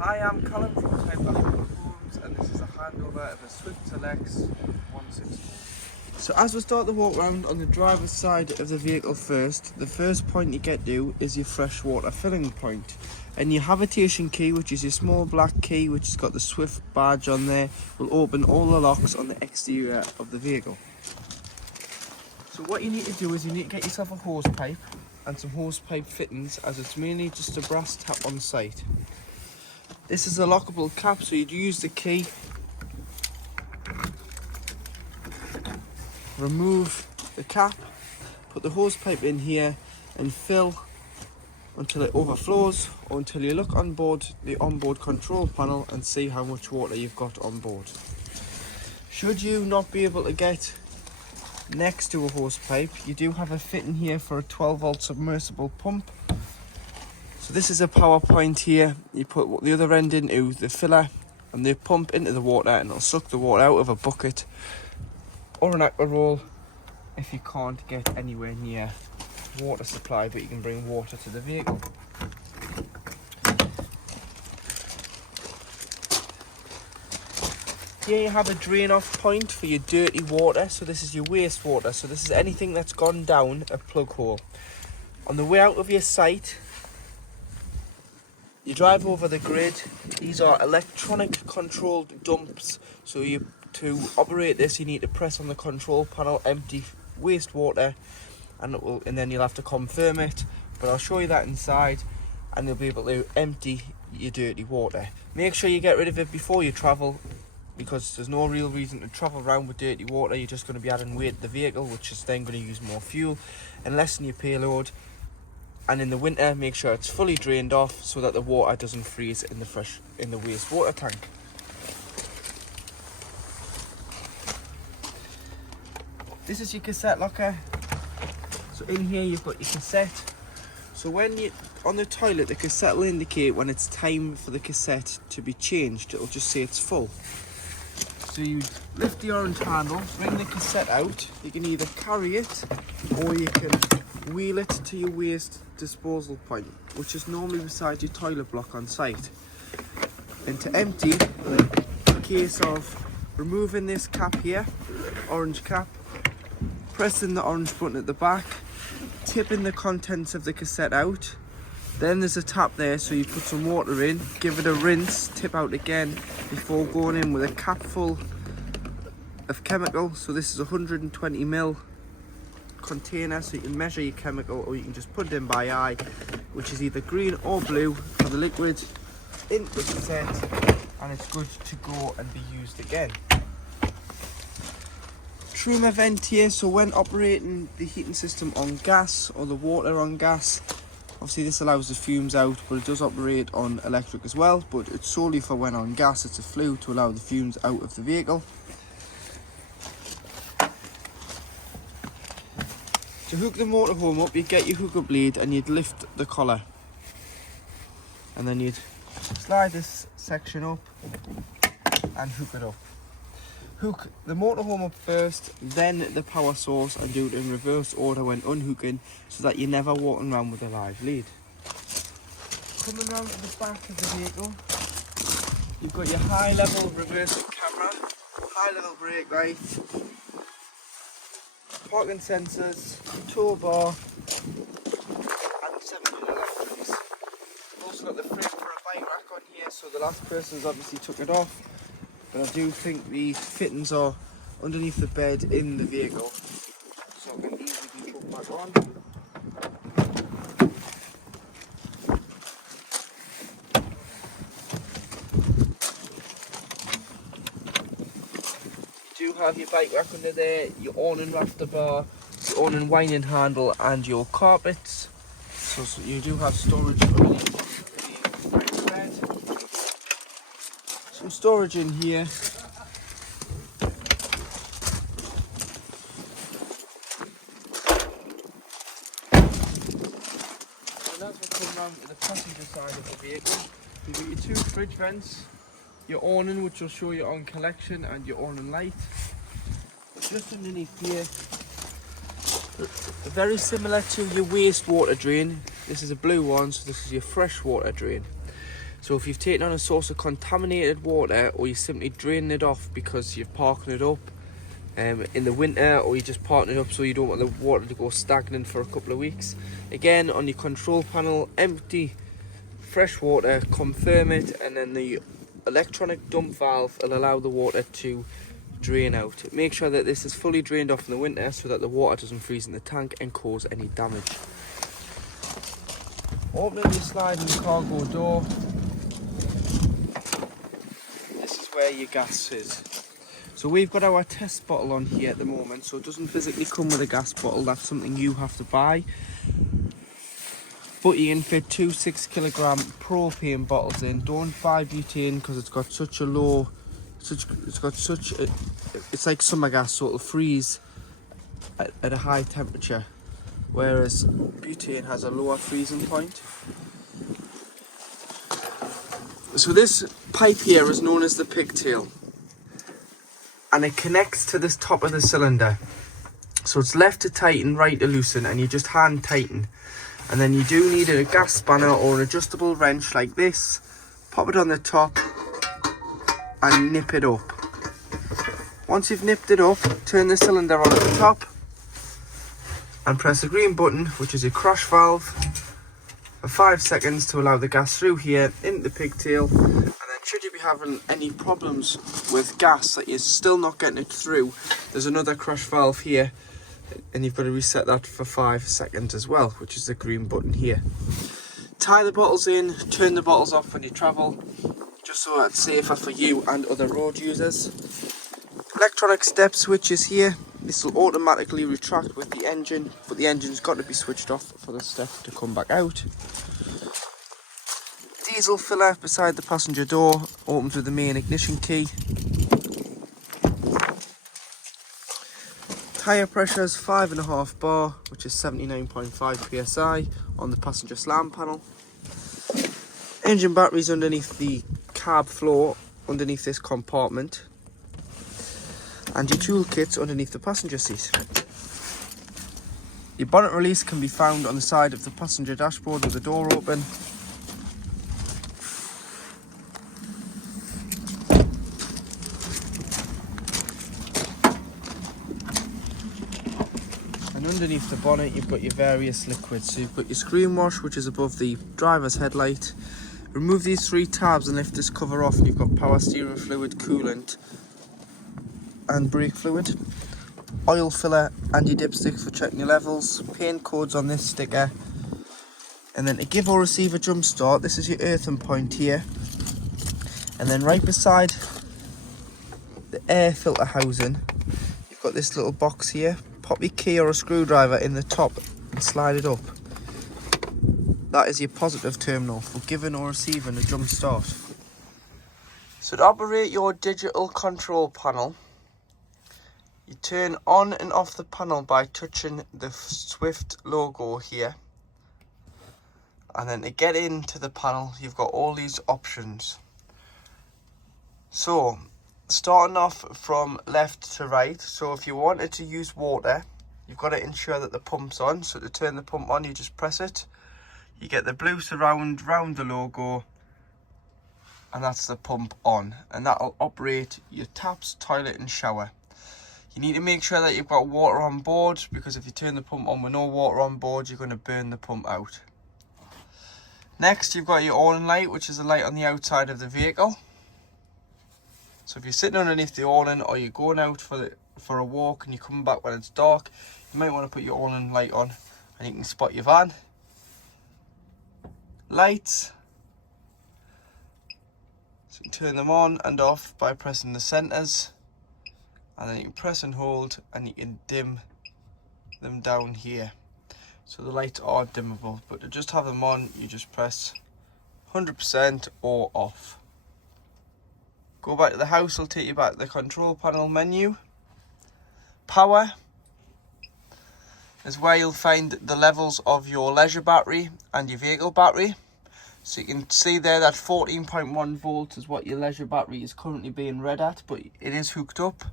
Hi, I'm Callum from Homes, and this is a handover of a Swift Select 164. So as we start the walk round on the driver's side of the vehicle first, the first point you get to is your freshwater filling point. And your habitation key, which is your small black key which has got the Swift badge on there, will open all the locks on the exterior of the vehicle. So what you need to do is you need to get yourself a hose pipe and some hose pipe fittings, as it's mainly just a brass tap on site. This is a lockable cap, so you'd use the key, remove the cap, put the hose pipe in here and fill until it overflows, or until you look on board the onboard control panel and see how much water you've got on board. Should you not be able to get next to a hose pipe, you do have a fitting here for a 12-volt submersible pump. So this is a power point here. You put the other end into the filler and they pump into the water, and it'll suck the water out of a bucket or an aqua roll if you can't get anywhere near water supply, but you can bring water to the vehicle. Here you have a drain off point for your dirty water. So this is your wastewater. So this is anything that's gone down a plug hole. On the way out of your site, you drive over the grid. These are electronic controlled dumps. So to operate this, you need to press on the control panel, empty wastewater, and then you'll have to confirm it. But I'll show you that inside, and you'll be able to empty your dirty water. Make sure you get rid of it before you travel, because there's no real reason to travel around with dirty water. You're just going to be adding weight to the vehicle, which is then going to use more fuel and lessen your payload. And in the winter, make sure it's fully drained off so that the water doesn't freeze in the wastewater tank. This is your cassette locker. So in here you've got your cassette. So when you're on the toilet, the cassette will indicate when it's time for the cassette to be changed. It'll just say it's full. So you lift the orange handle, bring the cassette out. You can either carry it or you can wheel it to your waste disposal point, which is normally beside your toilet block on site. And to empty, a case of removing this cap here, orange cap, pressing the orange button at the back, tipping the contents of the cassette out. Then there's a tap there, so you put some water in, give it a rinse, tip out again before going in with a cap full of chemical. So this is a 120ml container, so you can measure your chemical, or you can just put it in by eye, which is either green or blue for the liquid, into the cassette, and it's good to go and be used again. Trim vent here, so when operating the heating system on gas or the water on gas, obviously this allows the fumes out, but it does operate on electric as well, but it's solely for when on gas. It's a flue to allow the fumes out of the vehicle. To hook the motorhome up, you'd get your hooker blade and you'd lift the collar, and then you'd slide this section up and hook it up. Hook the motorhome up first, then the power source, and do it in reverse order when unhooking, so that you're never walking around with a live lead. Coming round to the back of the vehicle, you've got your high level reversing camera, high level brake light, parking sensors, tow bar, and 7-wheel electrics. You've also got the frame for a bike rack on here, so the last person's obviously took it off. But I do think the fittings are underneath the bed in the vehicle, so it can easily be put back on. You do have your bike rack under there, your awning rafter bar, your awning winding handle, and your carpets. So you do have storage underneath the bed. Some storage in here. And as we come round to the passenger side of the vehicle, you've got your 2 fridge vents, your awning, which will show you on collection, and your awning light. Just underneath here, very similar to your wastewater drain. This is a blue one, so this is your freshwater drain. So if you've taken on a source of contaminated water, or you're simply draining it off because you're parking it up in the winter, or you're just parking it up so you don't want the water to go stagnant for a couple of weeks, again, on your control panel, empty fresh water, confirm it, and then the electronic dump valve will allow the water to drain out. Make sure that this is fully drained off in the winter so that the water doesn't freeze in the tank and cause any damage. Opening your sliding cargo door, this is where your gas is. So we've got our test bottle on here at the moment, so it doesn't physically come with a gas bottle, that's something you have to buy. But you can fit 2 6-kilogram propane bottles in. Don't buy butane because it's got such a low, it's like summer gas, so it'll freeze at a high temperature, whereas butane has a lower freezing point. So this pipe here is known as the pigtail, and it connects to this top of the cylinder. So it's left to tighten, right to loosen, and you just hand tighten. And then you do need a gas spanner or an adjustable wrench like this. Pop it on the top and nip it up. Once you've nipped it up, turn the cylinder on at the top and press the green button, which is your crush valve, for 5 seconds to allow the gas through here into the pigtail. And then should you be having any problems with gas that you're still not getting it through, there's another crush valve here, and you've got to reset that for 5 seconds as well, which is the green button here. Tie the bottles in, turn the bottles off when you travel, just so it's safer for you and other road users. Electronic step switches here. This will automatically retract with the engine, but the engine's got to be switched off for the step to come back out. Diesel filler beside the passenger door, opens with the main ignition key. Tyre pressure is 5.5 bar, which is 79.5 psi on the passenger slam panel. Engine batteries underneath the cab floor, underneath this compartment. And your toolkits underneath the passenger seat. Your bonnet release can be found on the side of the passenger dashboard with the door open. And underneath the bonnet you've got your various liquids. So you've got your screen wash, which is above the driver's headlight. Remove these 3 tabs and lift this cover off and you've got power steering fluid, coolant and brake fluid. Oil filler and your dipstick for checking your levels. Paint codes on this sticker. And then to give or receive a jump start, this is your earthen point here. And then right beside the air filter housing, you've got this little box here. Pop your key or a screwdriver in the top and slide it up. That is your positive terminal for giving or receiving a jump start. So to operate your digital control panel, you turn on and off the panel by touching the Swift logo here. And then to get into the panel, you've got all these options. So starting off from left to right, so if you wanted to use water, you've got to ensure that the pump's on. So to turn the pump on, you just press it. You get the blue surround round the logo, and that's the pump on. And that'll operate your taps, toilet and shower. You need to make sure that you've got water on board, because if you turn the pump on with no water on board, you're going to burn the pump out. Next, you've got your awning light, which is a light on the outside of the vehicle. So if you're sitting underneath the awning or you're going out for a walk and you're coming back when it's dark, you might want to put your awning light on and you can spot your van. Lights. So you can turn them on and off by pressing the centres. And then you can press and hold and you can dim them down here. So the lights are dimmable, but to just have them on, you just press 100% or off. Go back to the house, will take you back to the control panel menu. Power is where you'll find the levels of your leisure battery and your vehicle battery. So you can see there that 14.1 volts is what your leisure battery is currently being read at, but it is hooked up.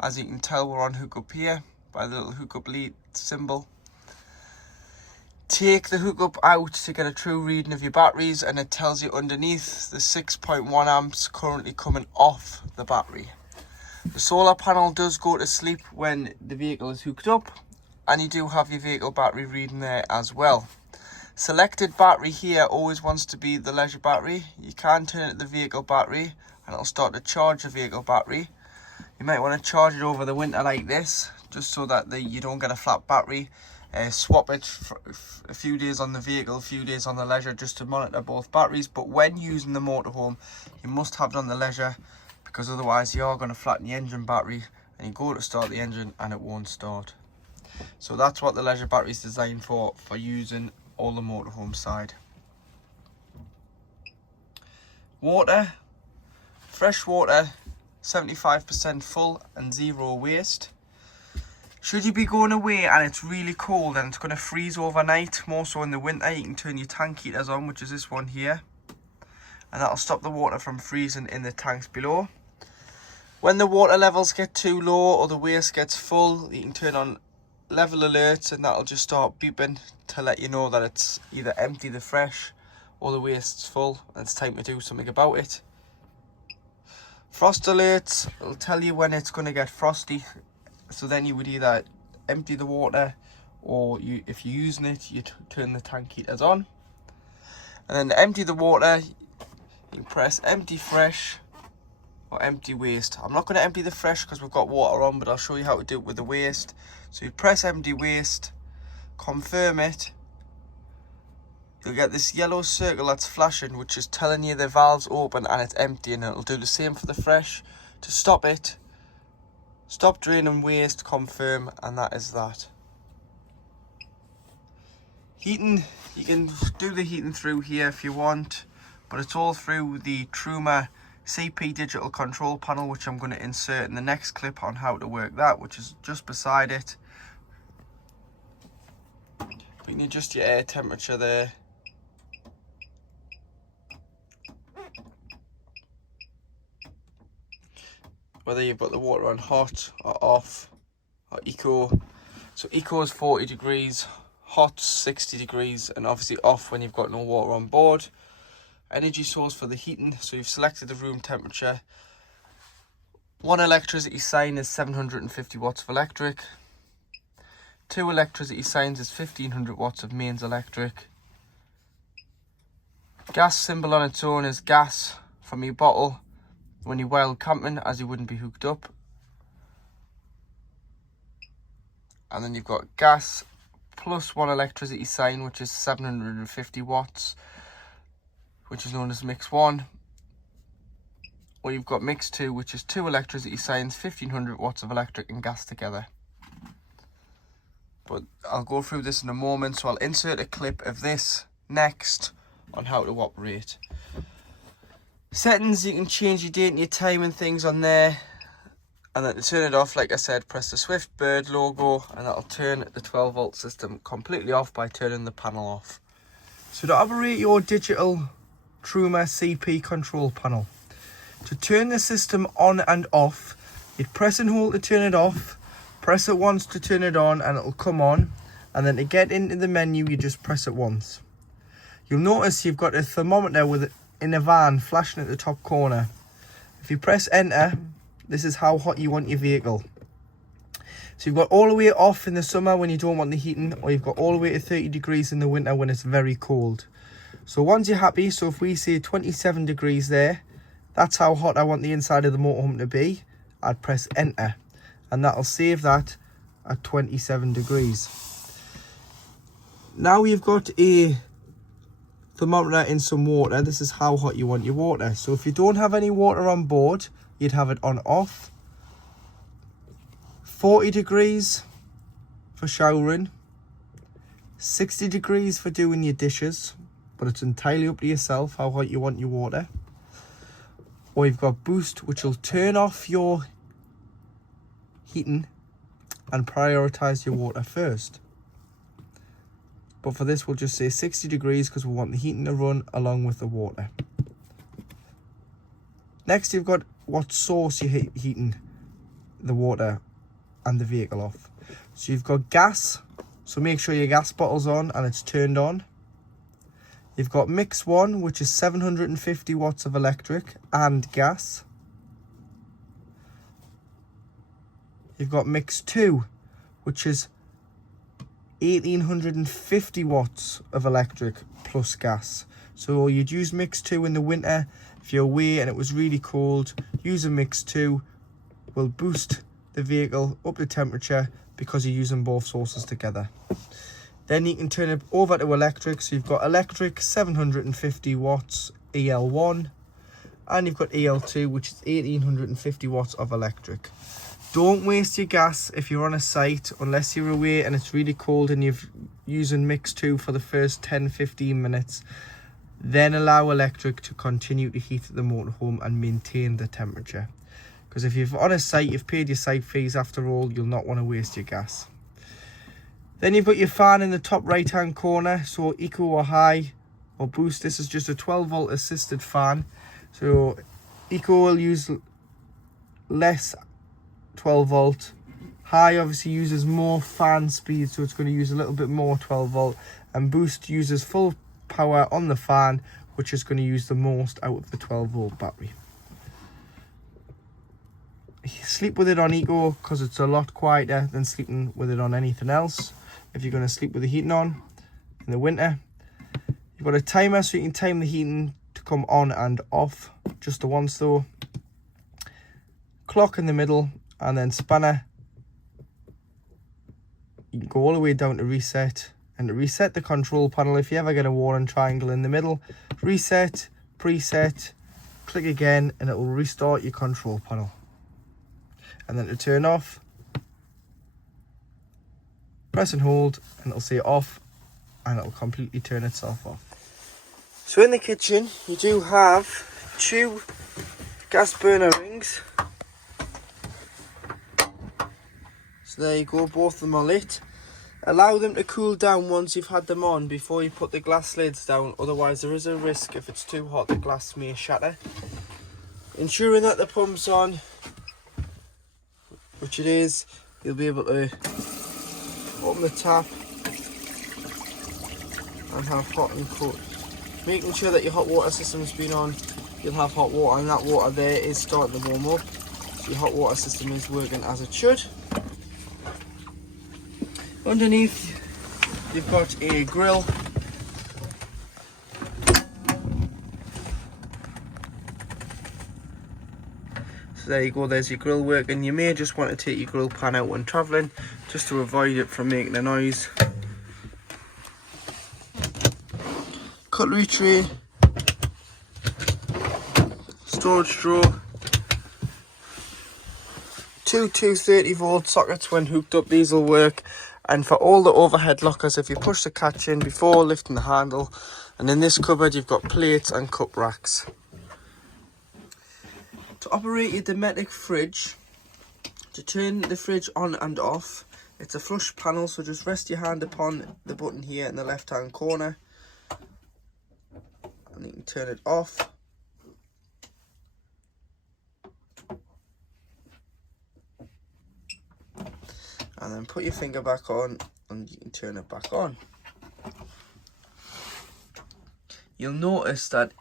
As you can tell, we're on hookup here by the little hookup lead symbol. take the hookup out to get a true reading of your batteries, and it tells you underneath the 6.1 amps currently coming off the battery. The solar panel does go to sleep when the vehicle is hooked up, and you do have your vehicle battery reading there as well. Selected battery here always wants to be the leisure battery. You can turn it to the vehicle battery and it'll start to charge the vehicle battery. You might want to charge it over the winter like this, just so that you don't get a flat battery. Swap it for a few days on the vehicle, a few days on the leisure, just to monitor both batteries. But when using the motorhome, you must have it on the leisure, because otherwise you are going to flatten the engine battery and you go to start the engine and it won't start. So that's what the leisure battery is designed for using all the motorhome side. Water, fresh water, 75% full and 0 waste. Should you be going away and it's really cold and it's going to freeze overnight, more so in the winter, you can turn your tank heaters on, which is this one here, and that'll stop the water from freezing in the tanks below. When the water levels get too low or the waste gets full, you can turn on level alerts, and that'll just start beeping to let you know that it's either empty the fresh or the waste's full and it's time to do something about it. Frost alerts will tell you when it's going to get frosty, so then you would either empty the water, or if you're using it, you turn the tank heaters on. And then to empty the water, you can press empty fresh or empty waste. I'm not going to empty the fresh because we've got water on, but I'll show you how to do it with the waste. So you press empty waste, confirm it, you'll get this yellow circle that's flashing, which is telling you the valve's open and it's empty, and it'll do the same for the fresh. To stop it, stop draining waste, confirm, and that is that. Heating, you can do the heating through here if you want, but it's all through the Truma CP digital control panel, which I'm going to insert in the next clip on how to work that, which is just beside it. We can adjust your air temperature there. Whether you've got the water on hot or off or eco. So eco is 40 degrees, hot 60 degrees, and obviously off when you've got no water on board. Energy source for the heating, so you've selected the room temperature. One electricity sign is 750 watts of electric. 2 electricity signs is 1500 watts of mains electric. Gas symbol on its own is gas from your bottle when you're wild camping, as you wouldn't be hooked up. And then you've got gas plus 1 electricity sign, which is 750 watts, which is known as mix 1. Or you've got mix 2, which is 2 electricity signs, 1500 watts of electric and gas together. But I'll go through this in a moment, so I'll insert a clip of this next on how to operate. Settings, you can change your date and your time and things on there. And then to turn it off, like I said, press the Swift Bird logo, and that'll turn the 12 volt system completely off by turning the panel off. So to operate your digital Truma CP control panel, to turn the system on and off, you'd press and hold to turn it off, press it once to turn it on and it'll come on, and then to get into the menu you just press it once. You'll notice you've got a thermometer in a van flashing at the top corner. If you press enter, this is how hot you want your vehicle. So you've got all the way off in the summer when you don't want the heating, or you've got all the way to 30 degrees in the winter when it's very cold. So once you're happy, so if we say 27 degrees there, that's how hot I want the inside of the motorhome to be, I'd press enter, and that'll save that at 27 degrees. Now you've got a thermometer in some water. This is how hot you want your water. So if you don't have any water on board, you'd have it on off. 40 degrees for showering, 60 degrees for doing your dishes, but it's entirely up to yourself how hot you want your water. Or you've got boost, which will turn off your heating and prioritize your water first. But for this, we'll just say 60 degrees because we want the heating to run along with the water. Next, you've got what source you're heating the water and the vehicle off. So you've got gas, So make sure your gas bottle's on and it's turned on. You've got mix 1, which is 750 watts of electric and gas. You've got mix 2, which is 1850 watts of electric plus gas. So you'd use mix 2 in the winter. If you're away and it was really cold, use a mix 2. Will boost the vehicle up the temperature because you're using both sources together. Then you can turn it over to electric. So you've got electric 750 watts EL1, and you've got EL2, which is 1850 watts of electric. Don't waste your gas if you're on a site, unless you're away and it's really cold and you're using mix 2 for the first 10-15 minutes. Then allow electric to continue to heat the motorhome and maintain the temperature. Because if you're on a site, you've paid your site fees after all, you'll not want to waste your gas. Then you've got your fan in the top right hand corner. So eco or high or boost. This is just a 12 volt assisted fan. So eco will use less 12 volt. High obviously uses more fan speed, so it's going to use a little bit more 12 volt. And boost uses full power on the fan, which is going to use the most out of the 12 volt battery. Sleep with it on eco because it's a lot quieter than sleeping with it on anything else. If you're going to sleep with the heating on in the winter, you've got a timer so you can time the heating to come on and off just the once though. Clock in the middle, and then spanner. You can go all the way down to reset, and to reset the control panel, if you ever get a warning triangle in the middle, reset, preset, click again, and it will restart your control panel. And then to turn off, press and hold, and it'll say off, and it'll completely turn itself off. So in the kitchen, you do have 2 gas burner rings. So there you go, both of them are lit. Allow them to cool down once you've had them on before you put the glass lids down, otherwise there is a risk if it's too hot the glass may shatter. Ensuring that the pump's on, which it is, you'll be able to open the tap and have hot and cold. Making sure that your hot water system's been on, you'll have hot water, and that water there is starting to warm up. So your hot water system is working as it should. Underneath, you've got a grill. So there you go, there's your grill working. You may just want to take your grill pan out when travelling, just to avoid it from making a noise. Cutlery tray, storage drawer, 2 230 volt sockets when hooked up, these will work. And for all the overhead lockers, if you push the catch in before lifting the handle. And in this cupboard you've got plates and cup racks. To operate your Dometic fridge, to turn the fridge on and off, it's a flush panel, so just rest your hand upon the button here in the left hand corner and you can turn it off. And then put your finger back on and you can turn it back on. You'll notice that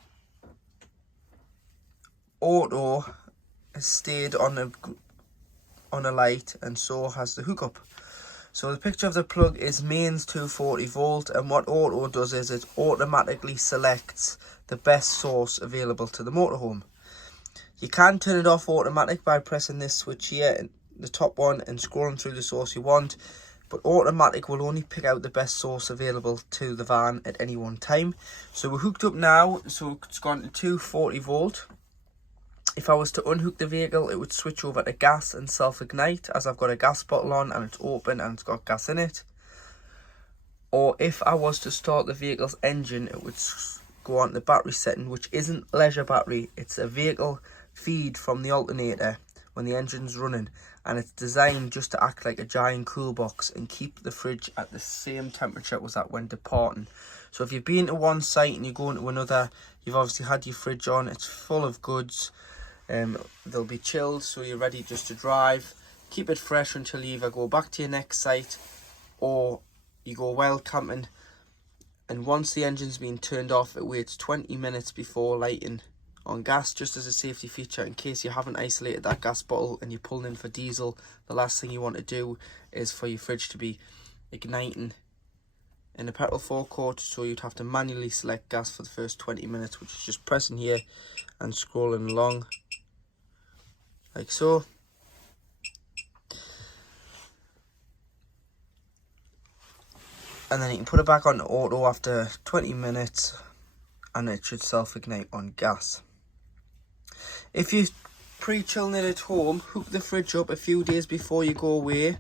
auto has stayed on a light, and so has the hookup. So the picture of the plug is mains 240 volt, and what auto does is it automatically selects the best source available to the motorhome. You can turn it off automatic by pressing this switch here, the top one, and scrolling through the source you want, but automatic will only pick out the best source available to the van at any one time. So we're hooked up now, so it's gone to 240 volt. If I was to unhook the vehicle, it would switch over to gas and self-ignite, as I've got a gas bottle on and it's open and it's got gas in it. Or if I was to start the vehicle's engine, it would go on to the battery setting, which isn't leisure battery, it's a vehicle feed from the alternator when the engine's running, and it's designed just to act like a giant cool box and keep the fridge at the same temperature it was at when departing. So if you've been to one site and you're going to another, you've obviously had your fridge on, it's full of goods, they'll be chilled so you're ready just to drive. Keep it fresh until you either go back to your next site or you go wild camping, and once the engine's been turned off, it waits 20 minutes before lighting on gas, just as a safety feature, in case you haven't isolated that gas bottle and you're pulling in for diesel. The last thing you want to do is for your fridge to be igniting in a petrol forecourt, so you'd have to manually select gas for the first 20 minutes, which is just pressing here and scrolling along like so. And then you can put it back on auto after 20 minutes and it should self-ignite on gas. If you're pre-chilling it at home, hook the fridge up a few days before you go away.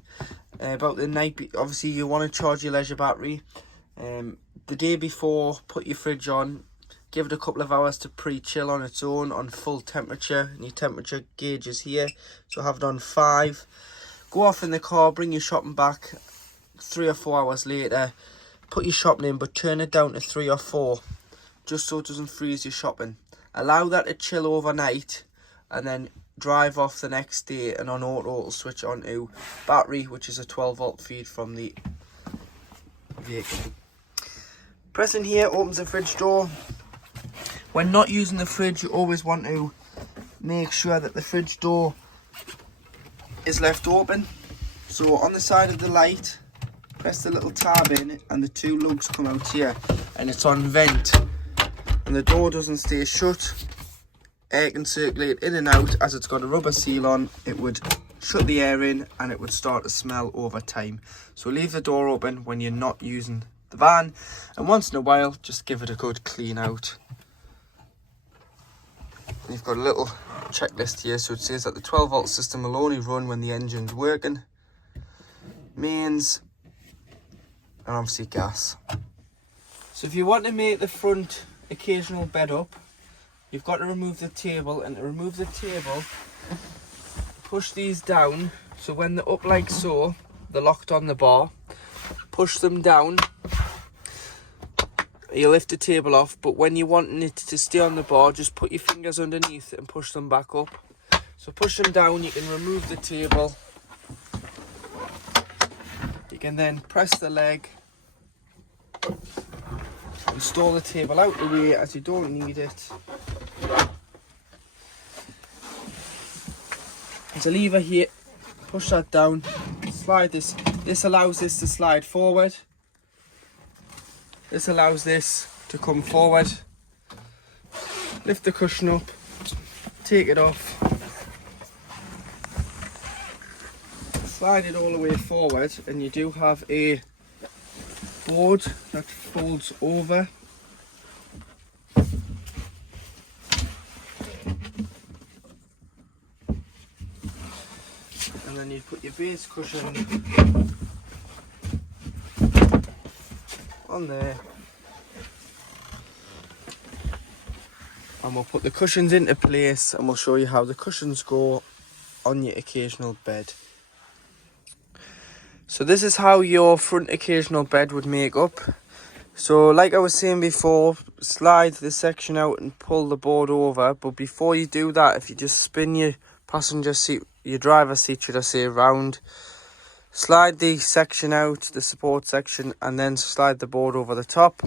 About the night, obviously you want to charge your leisure battery. The day before, put your fridge on, give it a couple of hours to pre-chill on its own on full temperature, and your temperature gauge is here, so have it on 5. Go off in the car, bring your shopping back 3 or 4 hours later, put your shopping in, but turn it down to 3 or 4, just so it doesn't freeze your shopping. Allow that to chill overnight, and then drive off the next day, and on auto it'll switch on to battery, which is a 12 volt feed from the vehicle. Pressing here opens the fridge door. When not using the fridge, you always want to make sure that the fridge door is left open. So on the side of the light, press the little tab in and the 2 lugs come out here, and it's on vent, and the door doesn't stay shut. Air can circulate in and out. As it's got a rubber seal on, it would shut the air in and it would start to smell over time. So leave the door open when you're not using the van, and once in a while just give it a good clean out. And you've got a little checklist here, so it says that the 12 volt system will only run when the engine's working, mains, and obviously gas. So if you want to make the front occasional bed up, you've got to remove the table, and to remove the table, push these down, so when they're up like so, they're locked on the bar. Push them down, you lift the table off, but when you're wanting it to stay on the bar, just put your fingers underneath and push them back up. So push them down, you can remove the table. You can then press the leg, install the table out the way as you don't need it. There's a lever here, push that down, slide this. This allows this to slide forward. This allows this to come forward. Lift the cushion up, take it off, slide it all the way forward, and you do have a board that folds over. And then you put your base cushion on there, and we'll put the cushions into place, and we'll show you how the cushions go on your occasional bed. So this is how your front occasional bed would make up. So like I was saying before, slide this section out and pull the board over, but before you do that, if you just spin your passenger seat, your driver's seat should I say, round, slide the section out, the support section, and then slide the board over the top.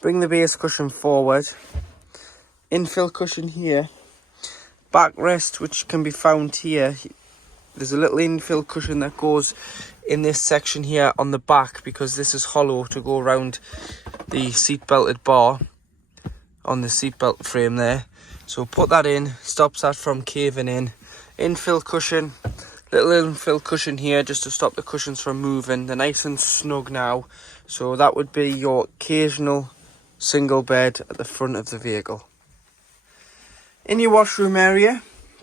Bring the base cushion forward, infill cushion here, backrest which can be found here. There's a little infill cushion that goes in this section here on the back, because this is hollow to go around the seat belted bar on the seat belt frame there. So put that in, stops that from caving in. Infill cushion, little infill cushion here just to stop the cushions from moving. They're nice and snug now. So that would be your occasional single bed at the front of the vehicle. In your washroom area,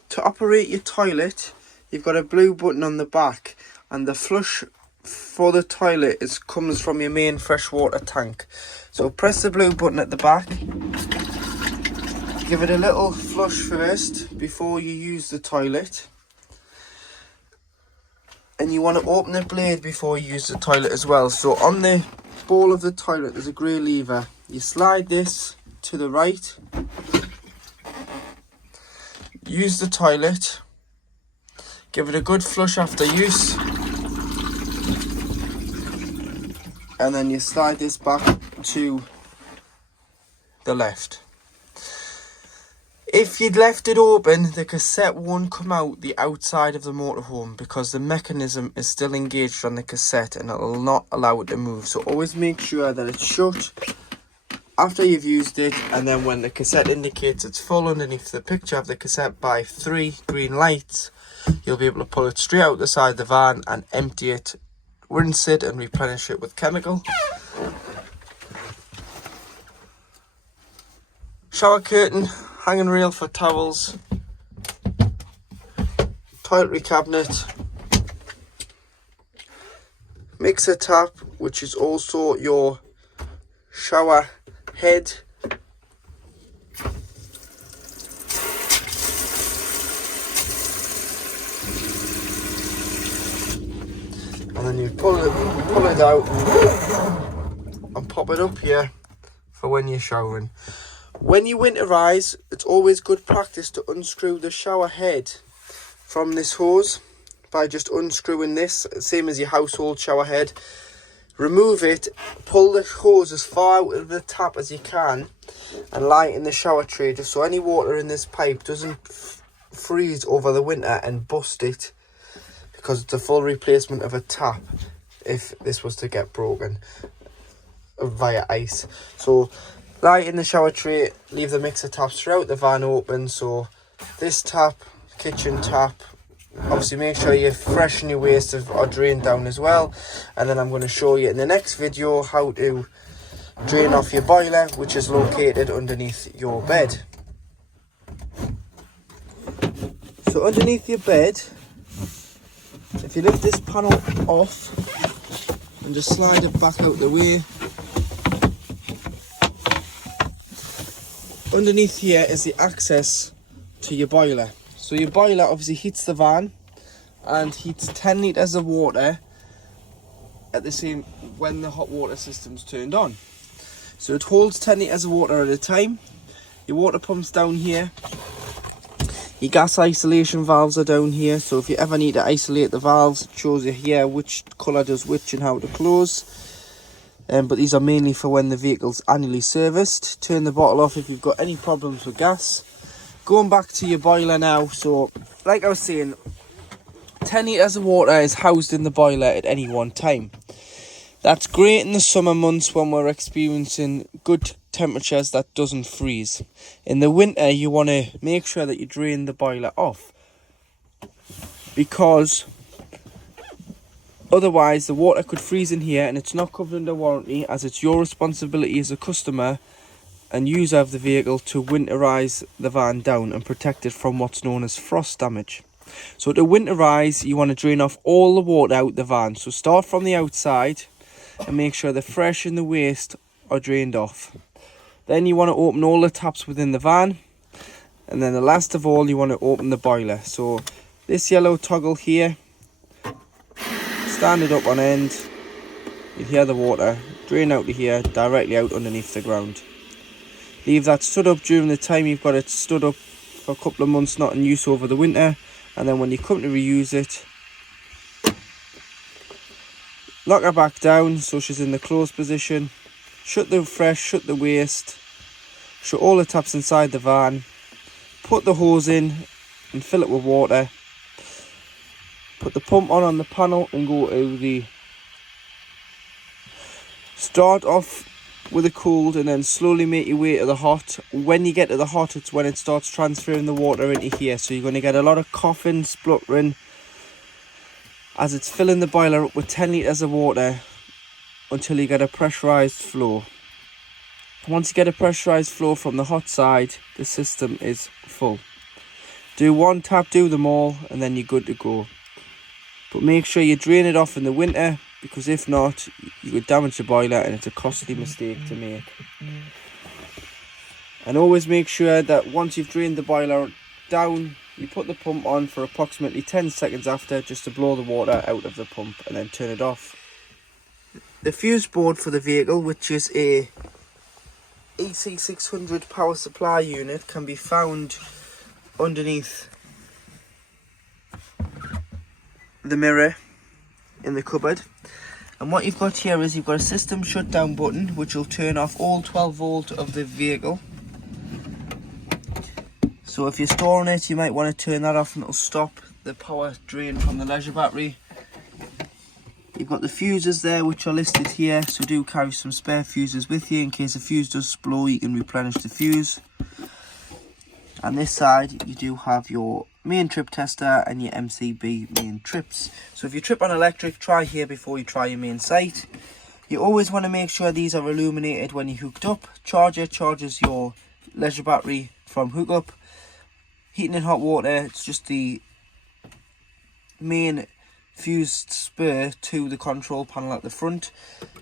to operate your toilet, you've got a blue button on the back, and the flush for the toilet comes from your main freshwater tank. So press the blue button at the back, give it a little flush first before you use the toilet, and you want to open the blade before you use the toilet as well. So on the bowl of the toilet there's a grey lever, you slide this to the right, use the toilet, give it a good flush after use, and then you slide this back to the left. If you'd left it open, the cassette won't come out the outside of the motorhome because the mechanism is still engaged on the cassette and it will not allow it to move. So always make sure that it's shut after you've used it, and then when the cassette indicates it's full underneath the picture of the cassette by 3 green lights, you'll be able to pull it straight out the side of the van and empty it, rinse it and replenish it with chemical. Shower curtain, hanging rail for towels, toiletry cabinet, mixer tap, which is also your shower head, and then you pull it out and pop it up here for when you're showering. When you winterize, it's always good practice to unscrew the shower head from this hose by just unscrewing this, same as your household shower head. Remove it, pull the hose as far out of the tap as you can and lie it in the shower tray just so any water in this pipe doesn't freeze over the winter and bust it, because it's a full replacement of a tap if this was to get broken via ice. So lie it in the shower tray, leave the mixer taps throughout the van open. So this tap, kitchen tap, obviously make sure you freshen your waste or drain down as well. And then I'm going to show you in the next video how to drain off your boiler, which is located underneath your bed. So underneath your bed, if you lift this panel off and just slide it back out the way, underneath here is the access to your boiler. So your boiler obviously heats the van and heats 10 litres of water at the same when the hot water system's turned on. So it holds 10 litres of water at a time. Your water pump's down here. Your gas isolation valves are down here. So if you ever need to isolate the valves, it shows you here which colour does which and how to close. But these are mainly for when the vehicle's annually serviced. Turn the bottle off if you've got any problems with gas. Going back to your boiler now. So like I was saying, 10 litres of water is housed in the boiler at any one time. That's great in the summer months when we're experiencing good temperatures that doesn't freeze. In the winter, you want to make sure that you drain the boiler off, because otherwise the water could freeze in here and it's not covered under warranty, as it's your responsibility as a customer and user of the vehicle to winterize the van down and protect it from what's known as frost damage. So to winterize, you want to drain off all the water out the van. So start from the outside and make sure the fresh and the waste are drained off. Then you want to open all the taps within the van, and then the last of all, you want to open the boiler. So this yellow toggle here, stand it up on end, you'll hear the water drain out to here, directly out underneath the ground. Leave that stood up during the time you've got it stood up for a couple of months, not in use over the winter, and then when you come to reuse it, lock her back down so she's in the closed position. Shut the fresh, shut the waste, shut all the taps inside the van, put the hose in and fill it with water. Put the pump on the panel and go to the... Start off with the cold and then slowly make your way to the hot. When you get to the hot, it's when it starts transferring the water into here. So you're going to get a lot of coughing, spluttering, as it's filling the boiler up with 10 litres of water until you get a pressurised flow. Once you get a pressurised flow from the hot side, the system is full. Do one tap, do them all, and then you're good to go. But make sure you drain it off in the winter, because if not, you could damage the boiler and it's a costly mistake to make. And always make sure that once you've drained the boiler down, you put the pump on for approximately 10 seconds after, just to blow the water out of the pump, and then turn it off. The fuse board for the vehicle, which is a EC600 power supply unit, can be found underneath the mirror in the cupboard. And what you've got here is you've got a system shutdown button which will turn off all 12 volt of the vehicle. So if you're storing it, you might want to turn that off and it'll stop the power drain from the leisure battery. You've got the fuses there which are listed here, so do carry some spare fuses with you in case a fuse does blow. You can replenish the fuse. And this side you do have your main trip tester and your MCB main trips. So if you trip on electric, try here before you try your main site. You always want to make sure these are illuminated when you're hooked up. Charger charges your leisure battery from hookup. Heating and hot water, it's just the main fused spur to the control panel at the front.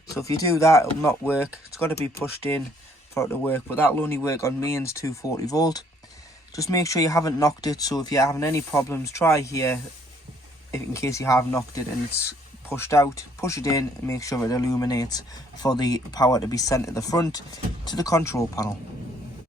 So if you do that, it'll not work. It's got to be pushed in for it to work, but that'll only work on mains 240 volt. Just make sure you haven't knocked it. So if you're having any problems, try here in case you have knocked it and it's pushed out. Push it in and make sure it illuminates for the power to be sent to the front to the control panel.